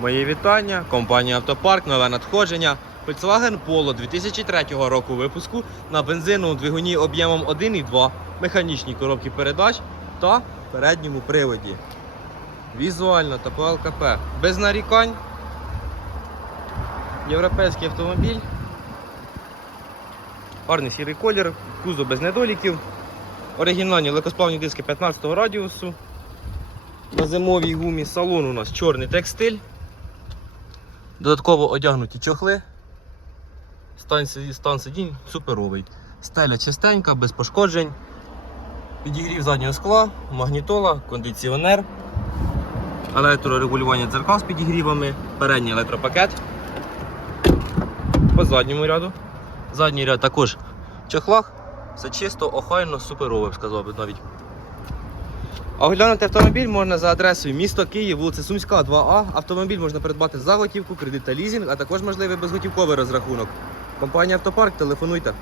Мої вітання. Компанія Автопарк, нове надходження. Volkswagen Polo 2003 року випуску на бензиновому двигуні об'ємом 1,2, механічній коробці передач та передньому приводі. Візуально та по ЛКП. Без нарікань. Європейський автомобіль. Гарний сірий колір, кузов без недоліків. Оригінальні легкосплавні диски 15 радіусу. На зимовій гумі салон у нас чорний текстиль. Додатково одягнуті чохли. Стан, сидінь- суперовий. Стеля чистенька, без пошкоджень. Підігрів заднього скла, магнітола, кондиціонер, електрорегулювання дзеркал з підігрівами, передній електропакет. По задньому ряду. Задній ряд також в чохлах. Все чисто, охайно, суперово, сказав би навіть. Оглянути автомобіль можна за адресою місто Київ, вулиця Сумська, 2А. Автомобіль можна придбати за готівку, кредит та лізінг, а також можливий безготівковий розрахунок. Компанія Автопарк, телефонуйте.